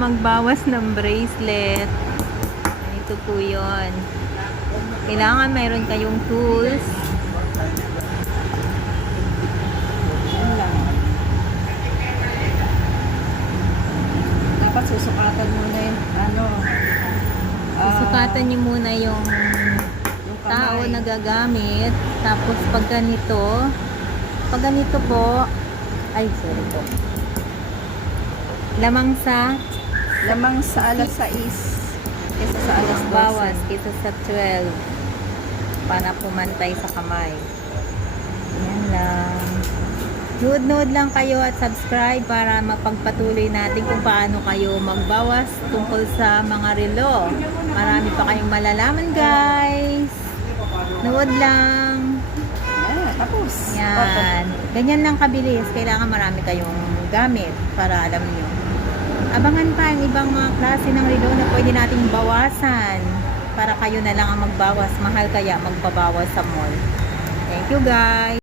Magbawas ng bracelet. Ito po yun. Kailangan mayroon kayong tools. Yan lang. Dapat susukatan muna yung Sukatan niyo muna yung tao na gagamit. Tapos pag ganito po, ay sorry po. Lamang sa alas 6 kesa sa alas 12. bawas kaysa sa 12 para pumantay sa kamay. Yan lang. Nood lang kayo at subscribe para mapagpatuloy natin kung paano kayo magbawas tungkol sa mga relo. Marami pa kayong malalaman, guys. Nood lang. Tapos. Yan. Ganyan lang kabilis. Kailangan marami kayong gamit para alam nyo. Abangan pa ang ibang mga klase ng relo na pwede nating bawasan para kayo na lang ang magbawas. Mahal kaya magbabawas sa mall. Thank you, guys.